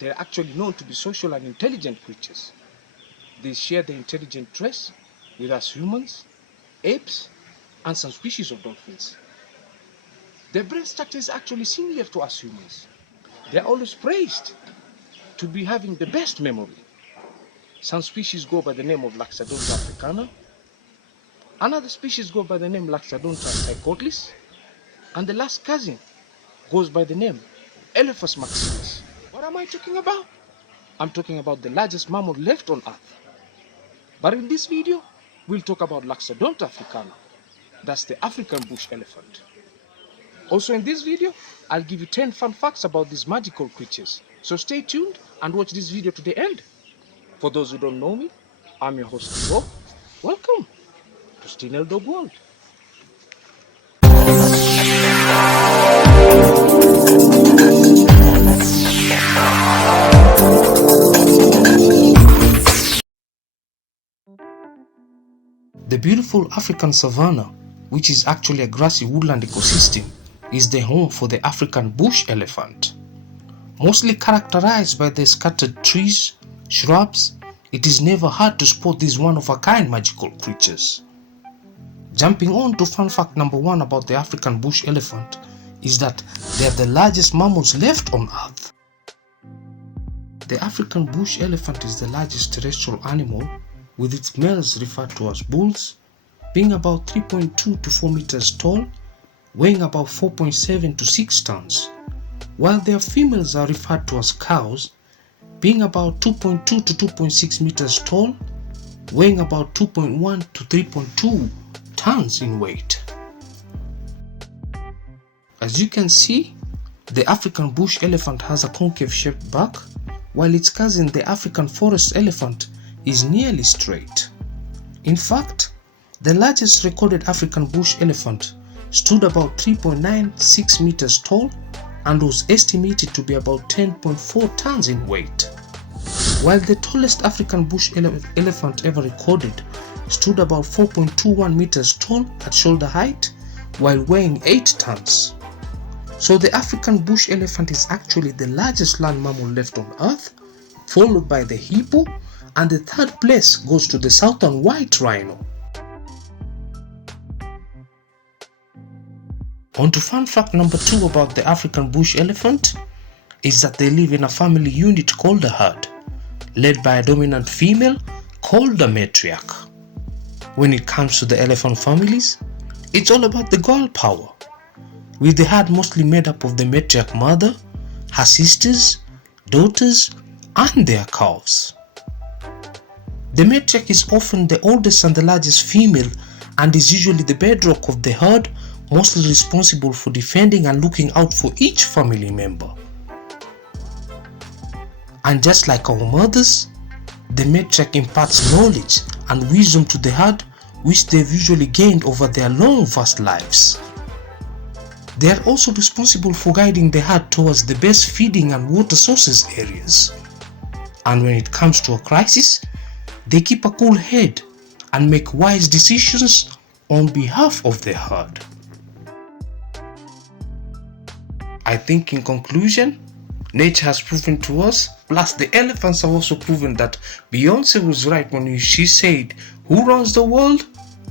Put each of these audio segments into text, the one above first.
They're actually known to be social and intelligent creatures. They share the intelligent traits with us humans, apes, and some species of dolphins. Their brain structure is actually similar to us humans. They're always praised to be having the best memory. Some species go by the name of Laxodonta africana. Another species go by the name Laxodonta psychotlis. And the last cousin goes by the name Elephas maximus. What am I talking about? I'm talking about the largest mammal left on Earth. But in this video, we'll talk about Laxodonta africana. That's the African bush elephant. Also in this video, I'll give you 10 fun facts about these magical creatures. So stay tuned and watch this video to the end. For those who don't know me, I'm your host TEEVOH. Welcome to Steenel Dog World. The beautiful African savanna, which is actually a grassy woodland ecosystem, is the home for the African bush elephant. Mostly characterized by the scattered trees, shrubs, it is never hard to spot these one-of-a-kind magical creatures. Jumping on to fun fact number 1 about the African bush elephant is that they are the largest mammals left on Earth. The African bush elephant is the largest terrestrial animal, with its males referred to as bulls, being about 3.2 to 4 meters tall, weighing about 4.7 to 6 tons, while their females are referred to as cows, being about 2.2 to 2.6 meters tall, weighing about 2.1 to 3.2 tons in weight. As you can see, the African bush elephant has a concave shaped back, while its cousin the African forest elephant is nearly straight. In fact, the largest recorded African bush elephant stood about 3.96 meters tall and was estimated to be about 10.4 tons in weight, while the tallest African bush elephant ever recorded stood about 4.21 meters tall at shoulder height while weighing 8 tons. So the African bush elephant is actually the largest land mammal left on Earth, followed by the hippo, and the third place goes to the southern white rhino. On to fun fact number 2 about the African bush elephant is that they live in a family unit called a herd, led by a dominant female called a matriarch. When it comes to the elephant families, it's all about the girl power, with the herd mostly made up of the matriarch mother, her sisters, daughters, and their calves. The matriarch is often the oldest and the largest female and is usually the bedrock of the herd, mostly responsible for defending and looking out for each family member. And just like our mothers, the matriarch imparts knowledge and wisdom to the herd, which they've usually gained over their long vast lives. They are also responsible for guiding the herd towards the best feeding and water sources areas. And when it comes to a crisis, they keep a cool head and make wise decisions on behalf of the herd. I think in conclusion, nature has proven to us, plus the elephants have also proven that Beyonce was right when she said, "Who runs the world?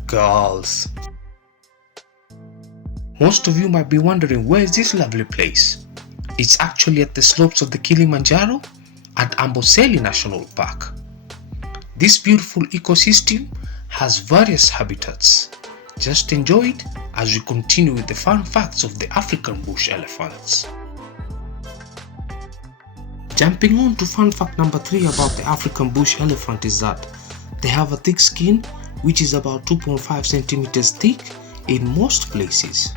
Girls." Most of you might be wondering, where is this lovely place? It's actually at the slopes of the Kilimanjaro at Amboseli National Park. This beautiful ecosystem has various habitats. Just enjoy it as we continue with the fun facts of the African bush elephants. Jumping on to fun fact number 3 about the African bush elephant is that they have a thick skin which is about 2.5 centimeters thick in most places.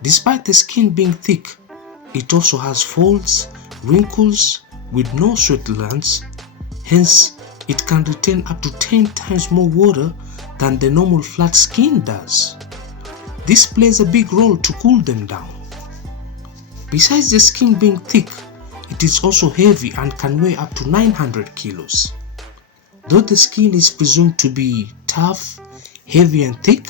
Despite the skin being thick, it also has folds, wrinkles with no sweat glands, hence it can retain up to 10 times more water than the normal flat skin does. This plays a big role to cool them down. Besides the skin being thick, it is also heavy and can weigh up to 900 kilos. Though the skin is presumed to be tough, heavy and thick,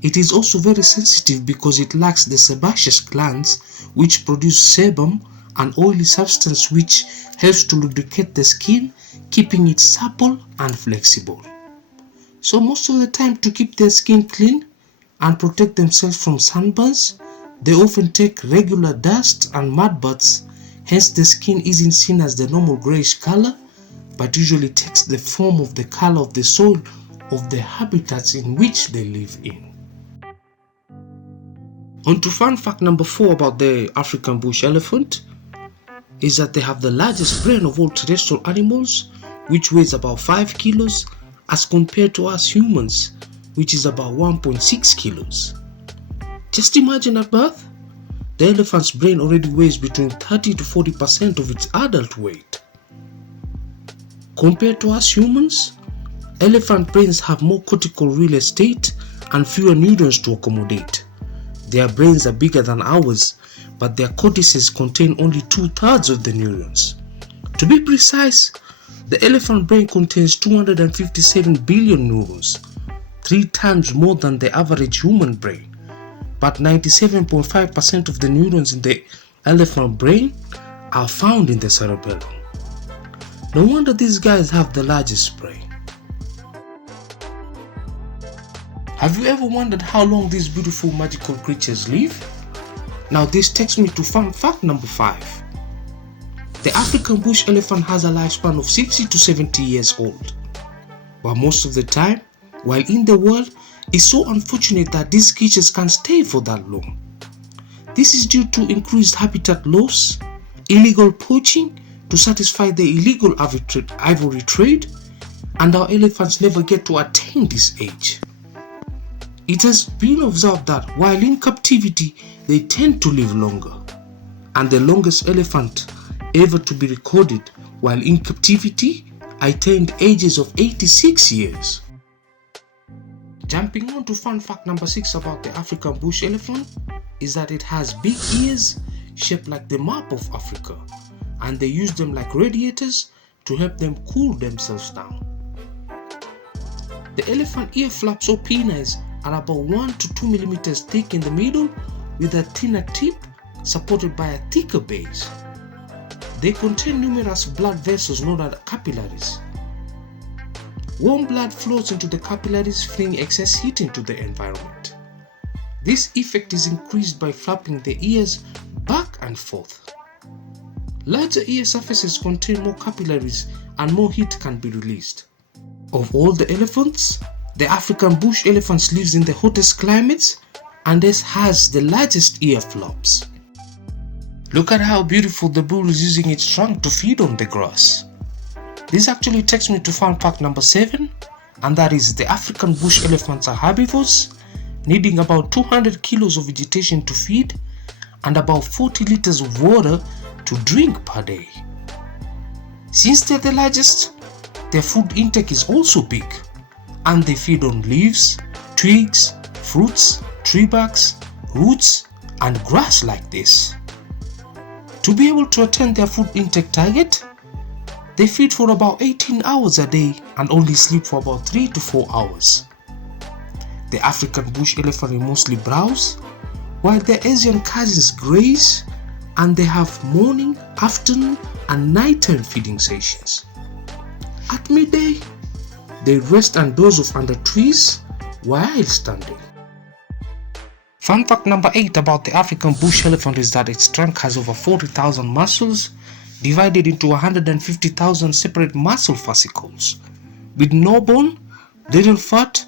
it is also very sensitive because it lacks the sebaceous glands which produce sebum an oily substance which helps to lubricate the skin, keeping it supple and flexible. So most of the time, to keep their skin clean and protect themselves from sunburns, they often take regular dust and mud baths. Hence the skin isn't seen as the normal greyish color, but usually takes the form of the color of the soil of the habitats in which they live in. On to fun fact number 4 about the African bush elephant is that they have the largest brain of all terrestrial animals, which weighs about 5 kilos as compared to us humans, which is about 1.6 kilos. Just imagine at birth, the elephant's brain already weighs between 30 to 40% of its adult weight. Compared to us humans, elephant brains have more cortical real estate and fewer neurons to accommodate. Their brains are bigger than ours, but their cortices contain only 2/3 of the neurons. To be precise, the elephant brain contains 257 billion neurons, 3 times more than the average human brain. But 97.5% of the neurons in the elephant brain are found in the cerebellum. No wonder these guys have the largest brain. Have you ever wondered how long these beautiful magical creatures live? Now this takes me to fun fact number 5. The African bush elephant has a lifespan of 60 to 70 years old. But most of the time, while in the world, it's so unfortunate that these creatures can't stay for that long. This is due to increased habitat loss, illegal poaching to satisfy the illegal ivory trade, and our elephants never get to attain this age. It has been observed that while in captivity, they tend to live longer, and the longest elephant ever to be recorded while in captivity attained ages of 86 years. Jumping on to fun fact number 6 about the African bush elephant is that it has big ears shaped like the map of Africa, and they use them like radiators to help them cool themselves down. The elephant ear flaps or pinnaes are about 1 to 2 millimeters thick in the middle with a thinner tip supported by a thicker base. They contain numerous blood vessels known as capillaries. Warm blood flows into the capillaries, freeing excess heat into the environment. This effect is increased by flapping the ears back and forth. Larger ear surfaces contain more capillaries and more heat can be released. Of all the elephants, the African bush elephant lives in the hottest climates and thus has the largest ear flaps. Look at how beautiful the bull is using its trunk to feed on the grass. This actually takes me to fun fact number 7, and that is the African bush elephants are herbivores, needing about 200 kilos of vegetation to feed and about 40 liters of water to drink per day. Since they're the largest, their food intake is also big, and they feed on leaves, twigs, fruits, tree barks, roots, and grass like this. To be able to attain their food intake target, they feed for about 18 hours a day and only sleep for about 3 to 4 hours. The African bush elephant mostly browse, while their Asian cousins graze, and they have morning, afternoon, and nighttime feeding sessions. At midday, they rest and doze off under trees while standing. Fun fact number 8 about the African bush elephant is that its trunk has over 40,000 muscles divided into 150,000 separate muscle fascicles, with no bone, little fat,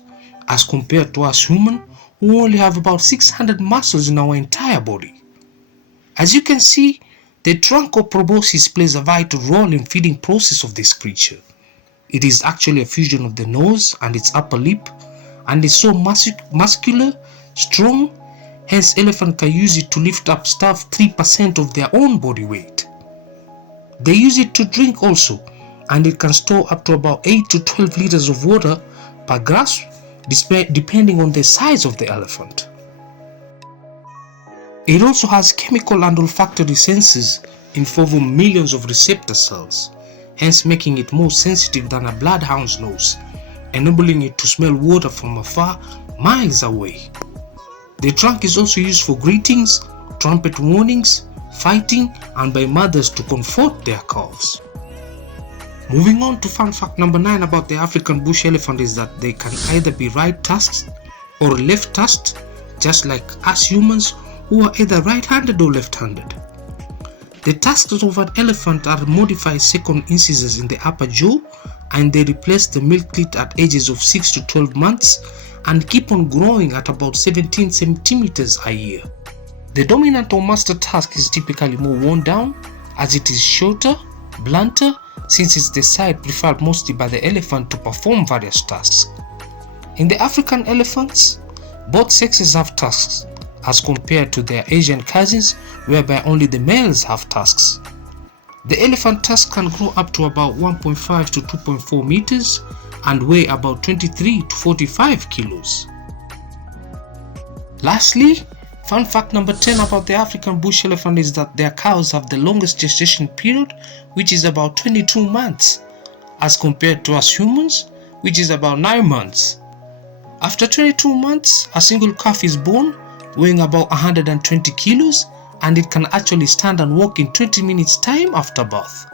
as compared to us humans who only have about 600 muscles in our entire body. As you can see, the trunk or proboscis plays a vital role in feeding process of this creature. It is actually a fusion of the nose and its upper lip, and is so muscular, strong, hence elephant can use it to lift up stuff 3% of their own body weight. They use it to drink also, and it can store up to about 8 to 12 liters of water per grasp, depending on the size of the elephant. It also has chemical and olfactory senses involving millions of receptor cells, hence making it more sensitive than a bloodhound's nose, enabling it to smell water from afar, miles away. The trunk is also used for greetings, trumpet warnings, fighting, and by mothers to comfort their calves. Moving on to fun fact number 9 about the African bush elephant is that they can either be right-tusked or left-tusked, just like us humans who are either right-handed or left-handed. The tusks of an elephant are modified second incisors in the upper jaw, and they replace the milk teeth at ages of 6 to 12 months and keep on growing at about 17 centimeters a year. The dominant or master tusk is typically more worn down, as it is shorter, blunter, since it's the side preferred mostly by the elephant to perform various tasks. In the African elephants, both sexes have tusks, as compared to their Asian cousins, whereby only the males have tusks. The elephant tusk can grow up to about 1.5 to 2.4 meters and weigh about 23 to 45 kilos. Lastly, fun fact number 10 about the African bush elephant is that their cows have the longest gestation period, which is about 22 months, as compared to us humans, which is about 9 months. After 22 months, a single calf is born, weighing about 120 kilos, and it can actually stand and walk in 20 minutes time after birth.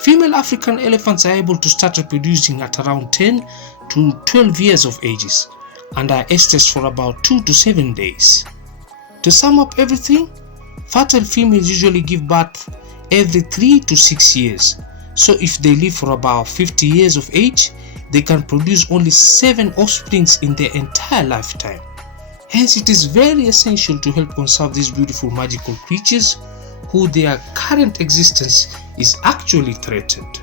Female African elephants are able to start reproducing at around 10 to 12 years of ages and are estrus for about 2 to 7 days. To sum up everything, fertile females usually give birth every 3 to 6 years, so if they live for about 50 years of age, they can produce only 7 offsprings in their entire lifetime. Hence, it is very essential to help conserve these beautiful magical creatures who their current existence is actually threatened.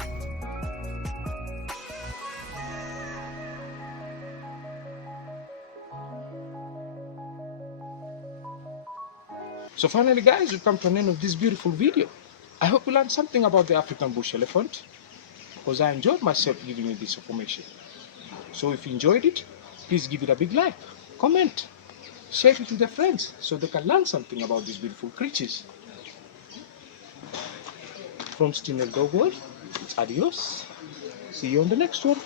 So finally guys, we've come to an end of this beautiful video. I hope you learned something about the African bush elephant, because I enjoyed myself giving you this information. So if you enjoyed it, please give it a big like, comment, share it with your friends so they can learn something about these beautiful creatures. From Steenel Dog World, it's adios. See you on the next one.